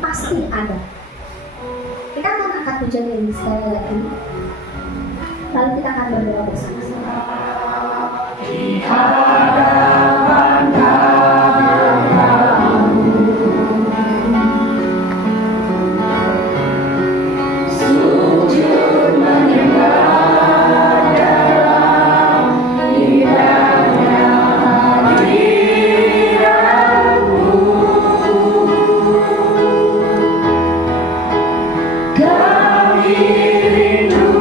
Pasti ada. Kita akan angkat pujian ini sekali lagi. Lalu kita akan berdoa bersama-sama. Di hadapan Kamu, sujud menyembah dalam indahnya hadirat-Mu. Kami rindu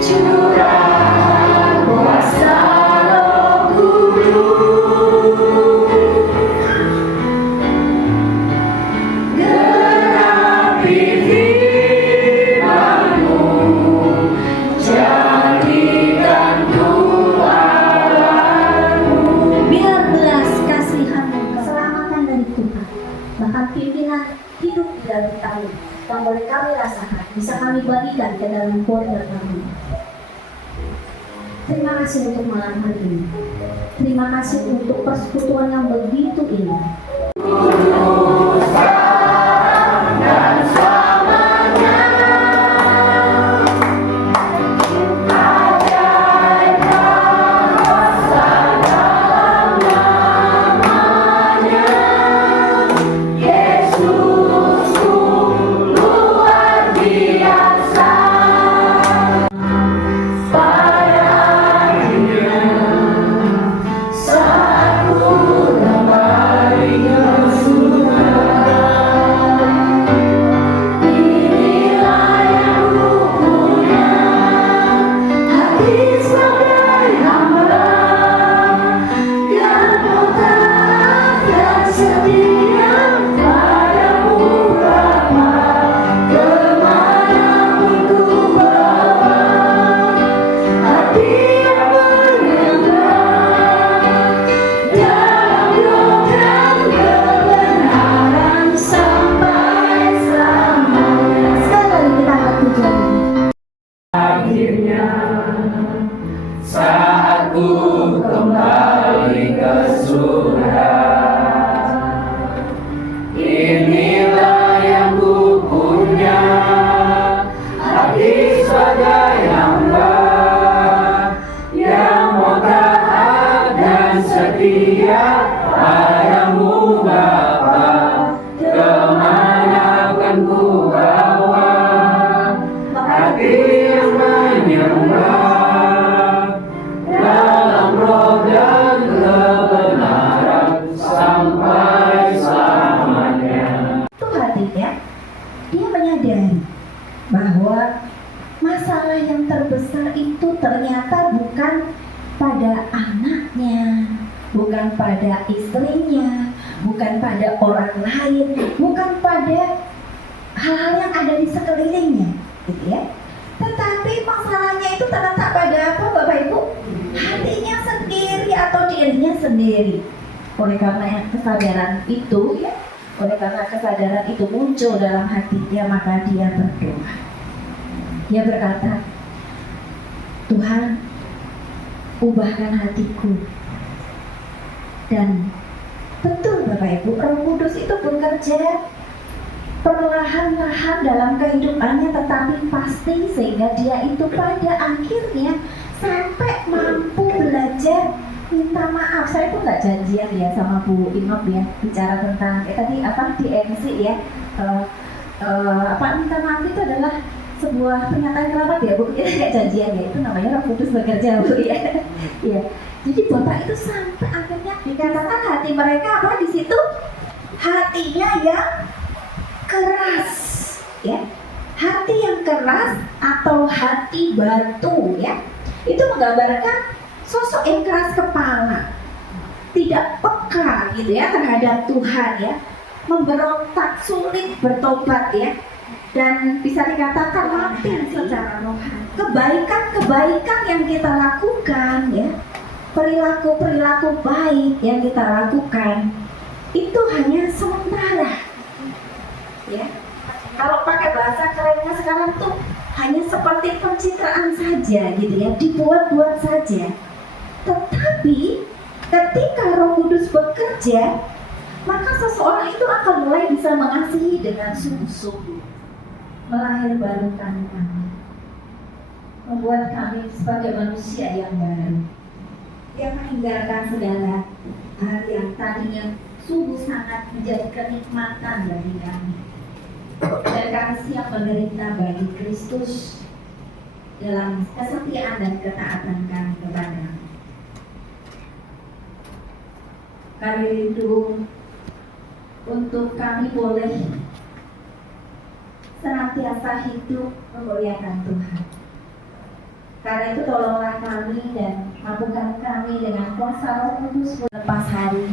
curah kuasa Roh Kudus, genapi firman-Mu, jadikan Tuhan-Mu. Biar belas kasihan-Mu, keselamatan dari Tuhan, bahkan pimpinan hidup di dalam kami yang boleh kami rasakan, bisa kami bagikan ke dalam keluarga kami. Terima kasih untuk malam hari ini. Terima kasih untuk persekutuan yang begitu indah. Dan selamanya ajaib kuasa dalam namanya. Yesusku luar biasa. Pada akhirnya saat ku kembali ke surga, inilah yang ku punya, hati sebagai hamba yang mau taat dan setia padamu Bapa, kemanapun ku bawa, hati yang menyembah dalam doa dan kebenaran sampai selamanya. Sekali lagi kita angkat pujian. Akhirnya saat ku kembali ke surga, inilah yang ku punya, hati sebagai hamba yang mau taat dan setia padamu Bapa, kemanapun ku bawa, hati yang menyembah dalam roh dan kebenaran sampai selamanya. Itu hatinya, dia menyadari bahwa masalah yang terbesar itu ternyata bukan pada anaknya, bukan pada istrinya, bukan pada orang lain, bukan pada hal-hal yang ada di sekelilingnya, gitu ya. Tetapi masalahnya itu terletak pada apa, Bapak Ibu? Hatinya sendiri atau dirinya sendiri. Oleh karena kesadaran itu, ya, oleh karena kesadaran itu muncul dalam hatinya, maka dia berdoa. Dia berkata, Tuhan, ubahkan hatiku. Dan betul Bapak Ibu, Roh Kudus itu bekerja perlahan-lahan dalam kehidupannya, tetapi pasti sehingga dia itu pada akhirnya sampai mampu belajar minta maaf. Saya pun nggak janjian ya sama Bu Inop ya, bicara tentang tadi apa di MC ya, minta maaf itu adalah sebuah pernyataan kerabat ya Bu, kita nggak janjian ya, itu namanya Roh Kudus bekerja Bu ya. Ya, jadi Bapak itu sampai akhirnya dikatakan hati mereka apa di situ? Hatinya yang keras, ya. Hati yang keras atau hati batu, ya. Itu menggambarkan sosok yang keras kepala, tidak peka gitu ya terhadap Tuhan ya, memberontak, sulit bertobat ya, dan bisa dikatakan mati secara rohani. Kebaikan-kebaikan yang kita lakukan ya, perilaku-perilaku baik yang kita lakukan itu hanya sementara ya. Kalau pakai bahasa kerennya sekarang tuh hanya seperti pencitraan saja gitu ya, dibuat-buat saja. Tetapi ketika Roh Kudus bekerja, maka seseorang itu akan mulai bisa mengasihi dengan sungguh-sungguh, melahirbarukan kami, membuat kami sebagai manusia yang baru, yang meninggalkan segala hal yang tadinya sungguh sangat menjadi kenikmatan bagi kami, dan kami siap menderita bagi Kristus dalam kesetiaan dan ketaatan kami kepada-Nya. Kami rindu untuk kami boleh senantiasa hidup memuliakan Tuhan. Karena itu tolonglah kami dan mampukan kami dengan kuasa Roh Kudus lepas hari.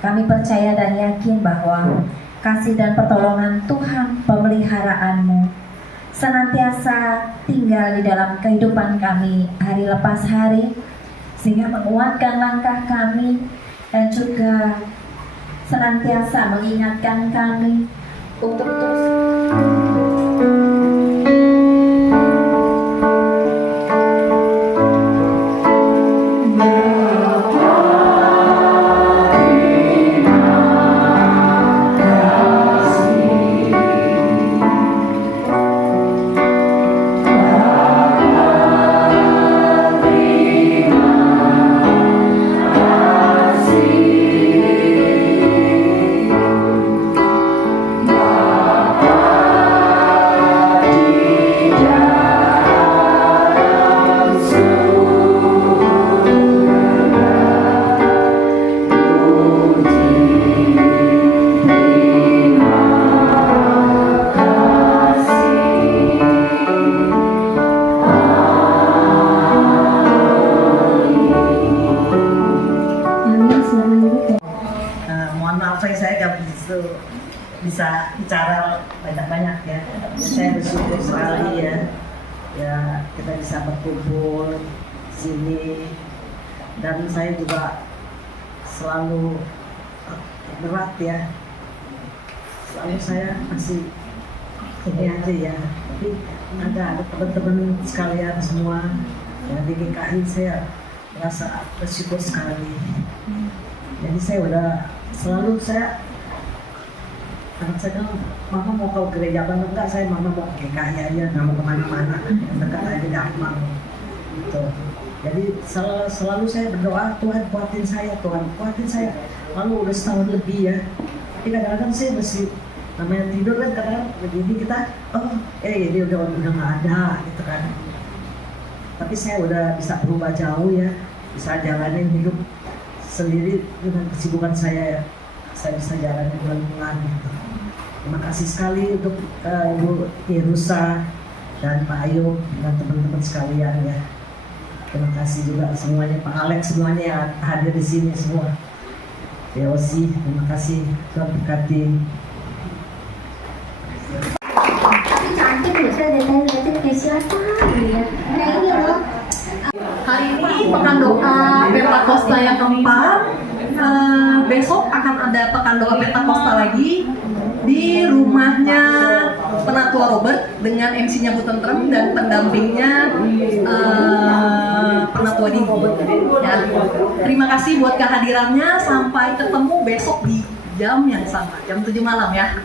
Kami percaya dan yakin bahwa kasih dan pertolongan Tuhan, pemeliharaanmu senantiasa tinggal di dalam kehidupan kami hari lepas hari, sehingga menguatkan langkah kami dan juga senantiasa mengingatkan kami untuk terus bisa bicara banyak-banyak ya. Saya bersyukur sekali ya kita bisa berkumpul sini, dan saya juga selalu berat ya, selalu saya masih ini aja ya, tapi ada teman-teman sekalian semua yang di GKI, saya merasa bersyukur sekali. Jadi saya udah selalu anak saya bilang, mama mau ke gereja apa enggak? Saya mama mau ke GKI aja, nggak mau kemana-mana, yang dekat aja di Akmal gitu. Jadi selalu saya berdoa, Tuhan kuatin saya, Tuhan kuatin saya. Lalu udah setahun lebih ya, tapi kadang-kadang saya masih namanya tidur kan, kadang-kadang begini kita dia udah nggak ada gitu kan. Tapi saya udah bisa berubah jauh ya, bisa jalanin hidup sendiri dengan kesibukan saya ya. Saya bisa jalanin pelan-pelan gitu. Terima kasih sekali untuk Ibu Irusa dan Pak Ayub dan teman-teman sekalian ya. Terima kasih juga semuanya, Pak Alex, semuanya yang hadir di sini semua. Ya Osi, terima kasih, Tuhan berkati. cantik loh, saya lihat kayak siapa ya. Kayak ini loh. Hari ini pekan doa Pentakosta yang keempat. Besok akan ada pekan doa Pentakosta lagi di rumahnya Penatua Robert dengan MC-nya Bu Tentrem dan pendampingnya Penatua Dini. Ya. Terima kasih buat kehadirannya. Sampai ketemu besok di jam yang sama, jam 7 malam ya.